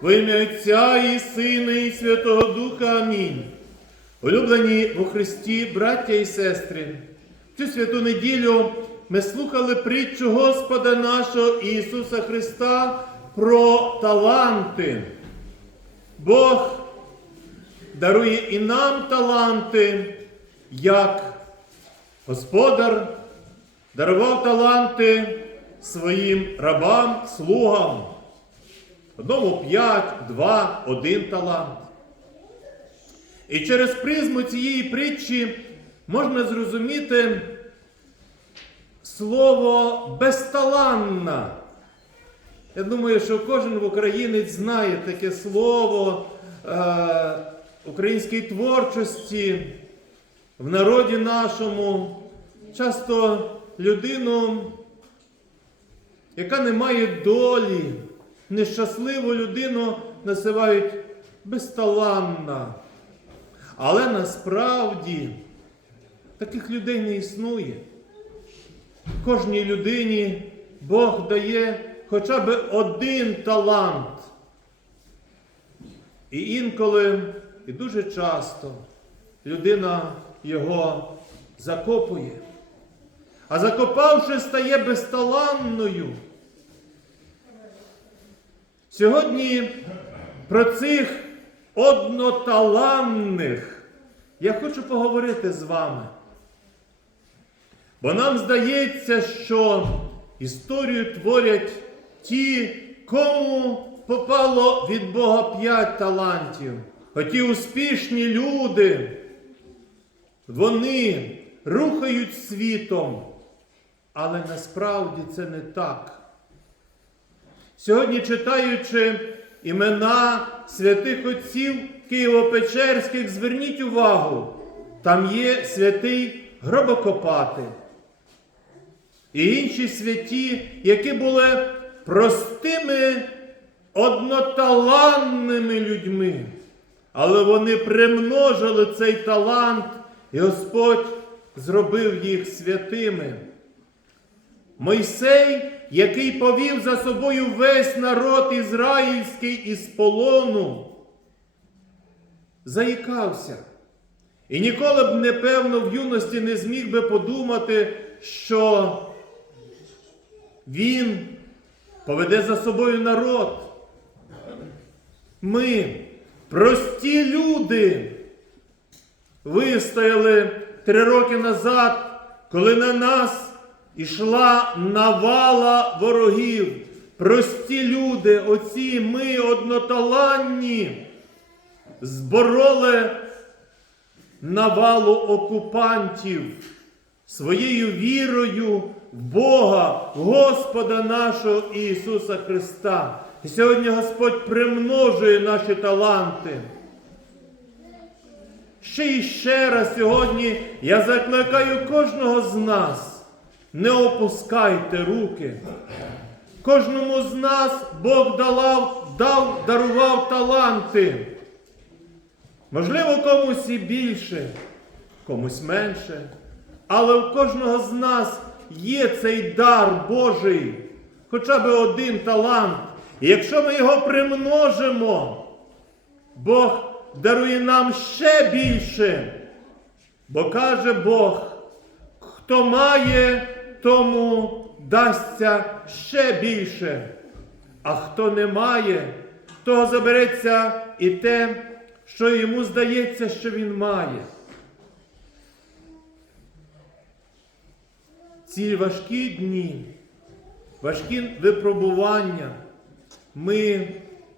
во ім'я Отця і Сина, і Святого Духа. Амінь. Улюблені у Христі, браття і сестри, цю святу неділю ми слухали притчу Господа нашого Ісуса Христа про таланти. Бог дарує і нам таланти, як Господар дарував таланти своїм рабам, слугам. Одному п'ять, два, один талант. І через призму цієї притчі можна зрозуміти слово безталанна. Я думаю, що кожен українець знає таке слово е, української творчості в народі нашому. Часто людину, яка не має долі, нещасливу людину називають безталанна. Але насправді таких людей не існує. Кожній людині Бог дає хоча б один талант. І інколи, і дуже часто людина його закопує. А закопавши, стає безталанною. Сьогодні про цих одноталанних я хочу поговорити з вами. Бо нам здається, що історію творять ті, кому попало від Бога п'ять талантів. Оті успішні люди, вони рухають світом, але насправді це не так. Сьогодні, читаючи імена святих отців Києво-Печерських, зверніть увагу, там є святий Гробокопати і інші святі, які були простими, одноталанними людьми, але вони примножили цей талант, і Господь зробив їх святими. Мойсей, який повів за собою весь народ ізраїльський із полону, заїкався. І ніколи б, непевно, в юності не зміг би подумати, що він поведе за собою народ. Ми, прості люди, вистояли три роки назад, коли на нас ішла навала ворогів. Прості люди, оці ми одноталанні, збороли навалу окупантів своєю вірою в Бога, Господа нашого Ісуса Христа. І сьогодні Господь примножує наші таланти. Ще і ще раз сьогодні я закликаю кожного з нас, не опускайте руки. Кожному з нас Бог дав, дав, дарував таланти. Можливо, комусь і більше, комусь менше. Але у кожного з нас є цей дар Божий, хоча б один талант. І якщо ми його примножимо, Бог дарує нам ще більше. Бо каже Бог, хто має, тому дасться ще більше. А хто не має, того забереться і те, що йому здається, що він має. Ці важкі дні, важкі випробування, ми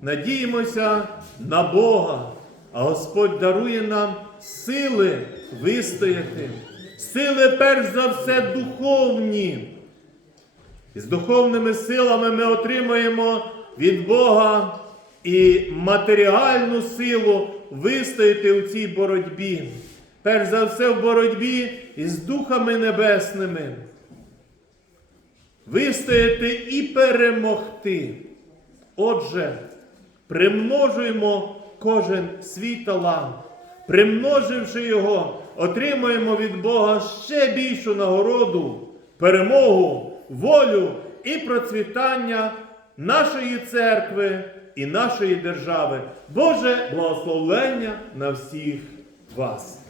надіємося на Бога, а Господь дарує нам сили вистояти, сили, перш за все, духовні. І з духовними силами ми отримаємо від Бога і матеріальну силу вистояти у цій боротьбі. Перш за все в боротьбі із духами небесними. Вистояти і перемогти. Отже, примножуємо кожен свій талант. Примноживши його, отримаємо від Бога ще більшу нагороду, перемогу, волю і процвітання нашої церкви і нашої держави. Боже благословення на всіх вас.